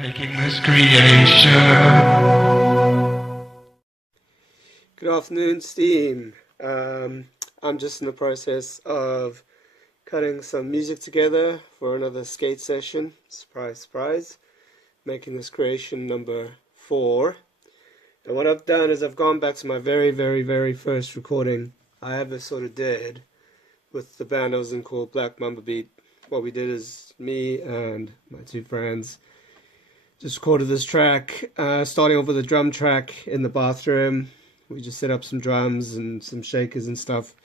Making this creation. Good afternoon, Steam. I'm just in the process of cutting some music together for another skate session. Surprise, surprise. Making this creation number 4. And what I've done is I've gone back to my very first recording I ever sort of did with the band I was in called Black Mamba Beat. What we did is me and my two friends just recorded this track, starting off with a drum track in the bathroom. We just set up some drums and some shakers and stuff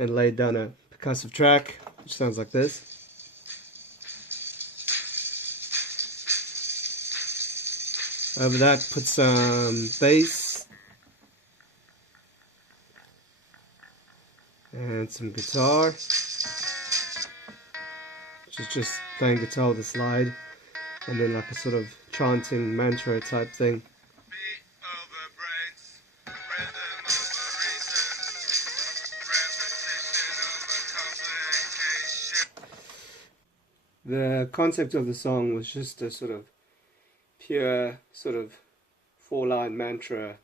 and laid down a percussive track, which sounds like this. Over that, put some bass and some guitar, which is just playing guitar with a slide, and then like a sort of chanting mantra type thing. The concept of the song was just a sort of pure sort of 4-line mantra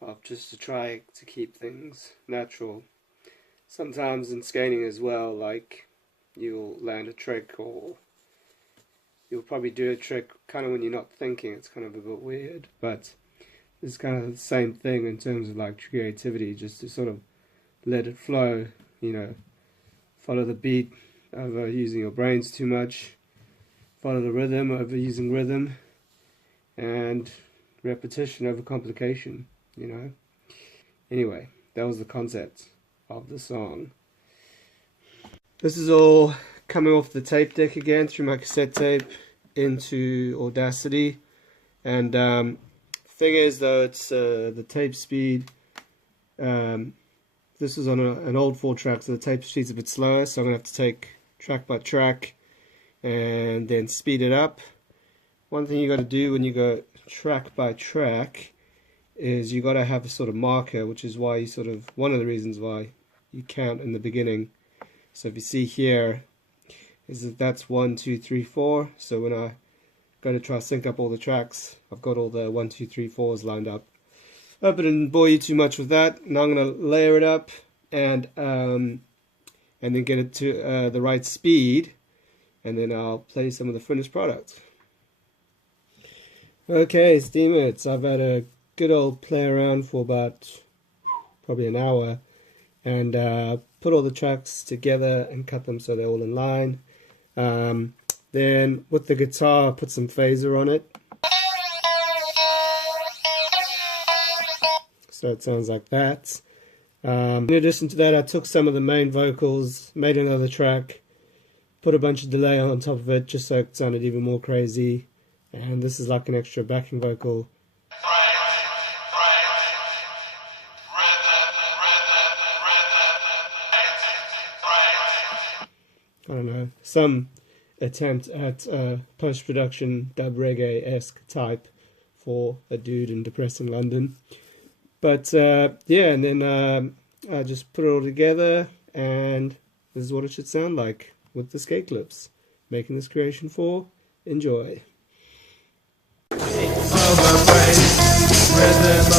of just to try to keep things natural. Sometimes in skating as well, like you'll land a trick or you'll probably do a trick kind of when you're not thinking. It's kind of a bit weird, but it's kind of the same thing in terms of like creativity, just to sort of let it flow, you know, follow the beat over using your brains too much, follow the rhythm over using rhythm, and repetition over complication, you know. Anyway, that was the concept of the song. This is all coming off the tape deck again through my cassette tape into Audacity, and the thing is though, it's the tape speed. This is on an old 4-track, so the tape speed's a bit slower, so I'm gonna have to take track by track and then speed it up. One thing you got to do when you go track by track is you got to have a sort of marker, which is why you sort of, one of the reasons why you count in the beginning. So if you see here, is that that's 1, 2, 3, 4. So when I go to try to sync up all the tracks, I've got all the 1, 2, 3, 4s lined up. I hope I didn't bore you too much with that. Now I'm going to layer it up and then get it to the right speed, and then I'll play some of the finished product. Okay, Steamers, I've had a good old play around for about probably an hour, and put all the tracks together and cut them so they're all in line. Then with the guitar, put some phaser on it, so it sounds like that. In addition to that, I took some of the main vocals, made another track, put a bunch of delay on top of it just so it sounded even more crazy, and this is like an extra backing vocal. I don't know, some attempt at post-production dub reggae-esque type for a dude in depressing London. But yeah, and then I just put it all together, and this is what it should sound like with the skate clips. Making this creation 4. Enjoy. Rhythm